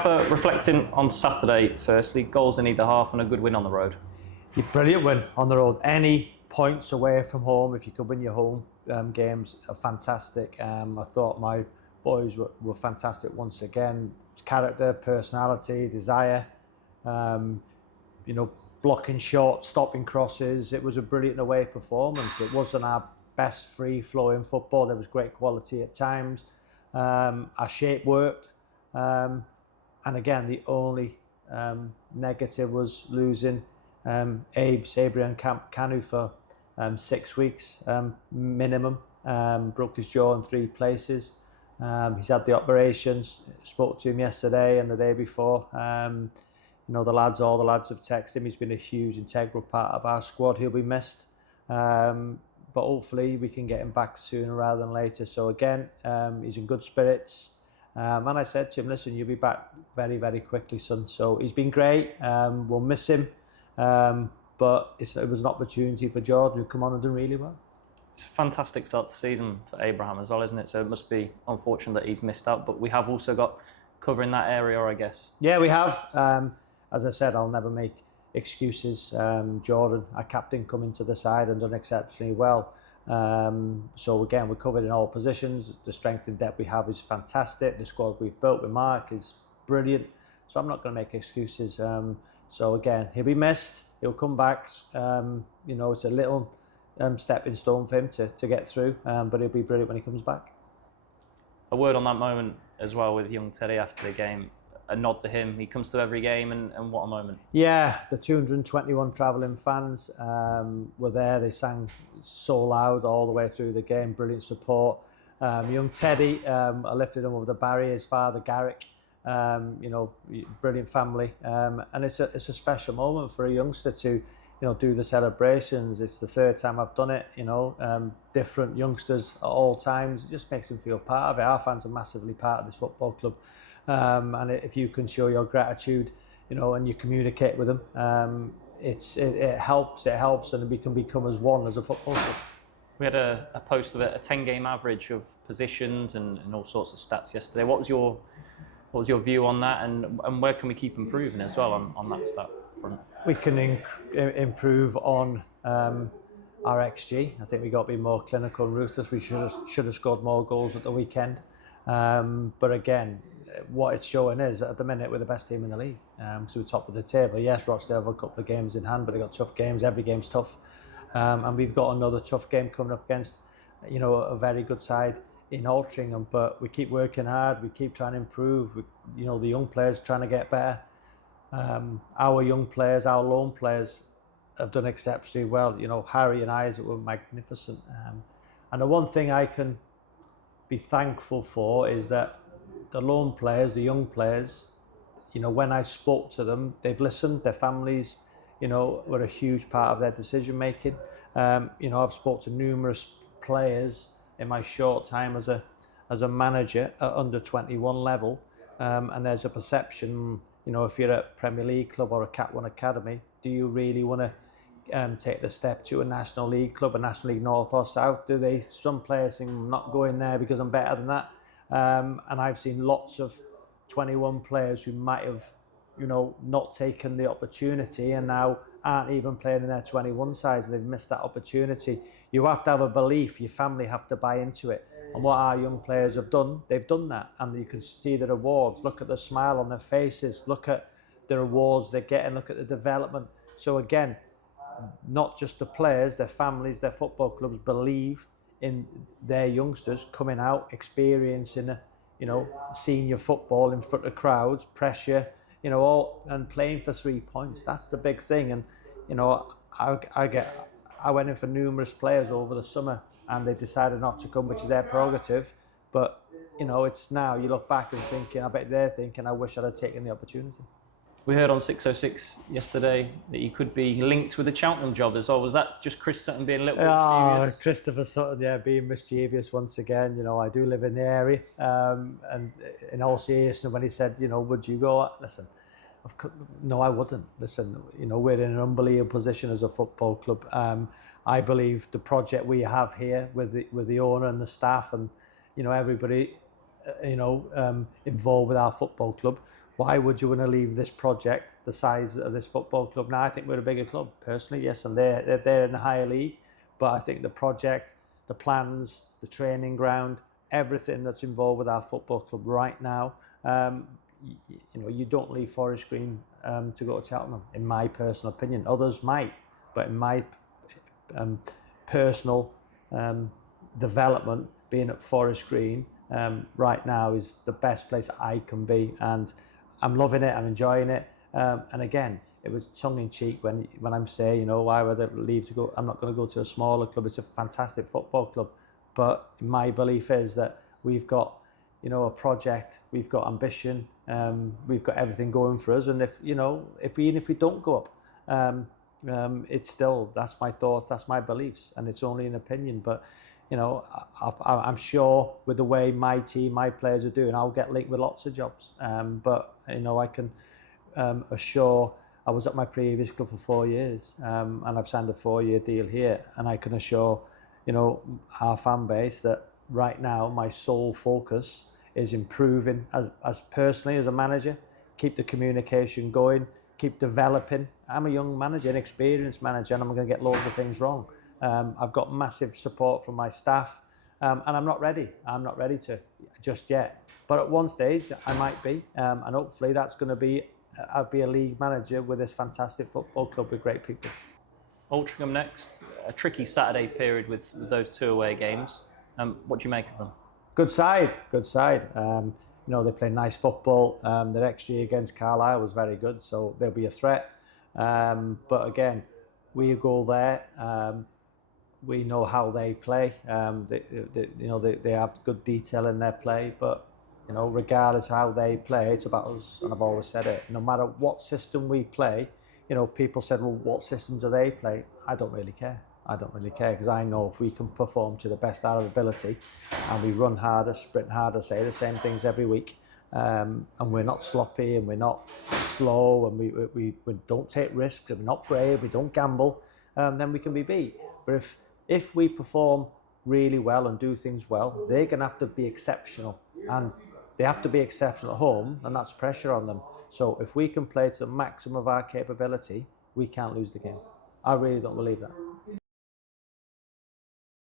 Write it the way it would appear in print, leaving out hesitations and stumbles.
For reflecting on Saturday, firstly, goals in either half and a good win on the road. A brilliant win on the road. Any points away from home, if you could win your home games, are fantastic. I thought my boys were fantastic once again. Character, personality, desire, blocking shots, stopping crosses. It was a brilliant away performance. It wasn't our best free-flowing football. There was great quality at times. Our shape worked. And again, the only negative was losing Abraham Kanu for 6 weeks minimum. Broke his jaw in 3 places. He's had the operations. Spoke to him yesterday and the day before. All the lads have texted him. He's been a huge integral part of our squad. He'll be missed. But hopefully we can get him back sooner rather than later. So again, he's in good spirits. And I said to him, listen, you'll be back very, very quickly, son. So he's been great. We'll miss him. But it was an opportunity for Jordan, who come on and done really well. It's a fantastic start to the season for Abraham as well, isn't it? So it must be unfortunate that he's missed out. But we have also got cover in that area, I guess. Yeah, we have. As I said, I'll never make excuses. Jordan, our captain, coming to the side and done exceptionally well. So again, we're covered in all positions. The strength and depth we have is fantastic. The squad we've built with Mark is brilliant. So I'm not going to make excuses. So again, he'll be missed. He'll come back. It's a little stepping stone for him to get through. But he'll be brilliant when he comes back. A word on that moment as well with young Teddy after the game. A nod to him. He comes to every game, and what a moment. Yeah, the 221 travelling fans were there. They sang so loud all the way through the game. Brilliant support. Young Teddy, I lifted him over the barrier. His father, Garrick, brilliant family. And it's a special moment for a youngster to, do the celebrations. It's the 3rd time I've done it. Different youngsters at all times. It just makes them feel part of it. Our fans are massively part of this football club. And if you can show your gratitude, and you communicate with them, it helps, and we can become as one as a football club. We had a post of a 10-game average of positions and all sorts of stats yesterday. What was your view on that, and where can we keep improving as well on that stat front? We can improve on our XG. I think we got to be more clinical and ruthless. We should have scored more goals at the weekend. But again, what it's showing is at the minute we're the best team in the league. So we're top of the table. Yes, Rochdale have a couple of games in hand, but they've got tough games. Every game's tough. And we've got another tough game coming up against, a very good side in Altrincham. But we keep working hard. We keep trying to improve. The young players trying to get better. Our young players, our loan players have done exceptionally well. Harry and Isaac were magnificent. And the one thing I can be thankful for is that the loan players, the young players, when I spoke to them, they've listened. Their families, were a huge part of their decision making. I've spoke to numerous players in my short time as a manager at under 21 level, and there's a perception, if you're a Premier League club or a Cat 1 academy, do you really want to take the step to a National League club, a National League North or South? Some players think I'm not going there because I'm better than that. And I've seen lots of 21 players who might have, not taken the opportunity and now aren't even playing in their 21 sides, and they've missed that opportunity. You have to have a belief. Your family have to buy into it. And what our young players have done, they've done that. And you can see the rewards. Look at the smile on their faces. Look at the rewards they're getting. Look at the development. So again, not just the players, their families, their football clubs believe in their youngsters coming out, experiencing, senior football in front of crowds, pressure, and playing for 3 points. That's the big thing. And, I went in for numerous players over the summer and they decided not to come, which is their prerogative. But, it's now you look back and thinking, I bet they're thinking, I wish I'd have taken the opportunity. We heard on 606 yesterday that you could be linked with the Cheltenham job as well. Was that just Chris Sutton being a little bit mischievous? Christopher Sutton, being mischievous once again. I do live in the area. And in all seriousness, when he said, would you go? Listen, no, I wouldn't. Listen, we're in an unbelievable position as a football club. I believe the project we have here with the owner and the staff and, everybody, involved with our football club, why would you want to leave this project the size of this football club? Now, I think we're a bigger club, personally, yes, and they're in a higher league. But I think the project, the plans, the training ground, everything that's involved with our football club right now, you don't leave Forest Green to go to Cheltenham, in my personal opinion. Others might, but in my personal development, being at Forest Green right now is the best place I can be, and I'm loving it. I'm enjoying it. And again, it was tongue in cheek when I'm saying, why would I leave to go? I'm not going to go to a smaller club. It's a fantastic football club, but my belief is that we've got, a project. We've got ambition. We've got everything going for us. And if we don't go up, it's still, that's my thoughts, that's my beliefs, and it's only an opinion. But I'm sure with the way my team, my players are doing, I'll get linked with lots of jobs. But I can assure, I was at my previous club for 4 years, and I've signed a 4-year deal here, and I can assure our fan base that right now my sole focus is improving as personally as a manager, keep the communication going, keep developing. I'm a young manager, an experienced manager, and I'm going to get loads of things wrong. I've got massive support from my staff, and I'm not ready. I'm not ready to just yet. But at one stage, I might be, and hopefully that's going to be, I'll be a league manager with this fantastic football club with great people. Altrincham next, a tricky Saturday period with those 2 away games. What do you make of them? Good side. They play nice football. Their XG against Carlisle was very good, so they'll be a threat. But again, we go there. We know how they play. They have good detail in their play. But regardless of how they play, it's about us. And I've always said it. No matter what system we play, people said, "Well, what system do they play?" I don't really care. Because I know if we can perform to the best out of ability, and we run harder, sprint harder, say the same things every week, and we're not sloppy and we're not slow, and we don't take risks, and we're not brave, we don't gamble, then we can be beat. But if we perform really well and do things well, they're going to have to be exceptional, and they have to be exceptional at home, and that's pressure on them. So if we can play to the maximum of our capability, we can't lose the game. I really don't believe that.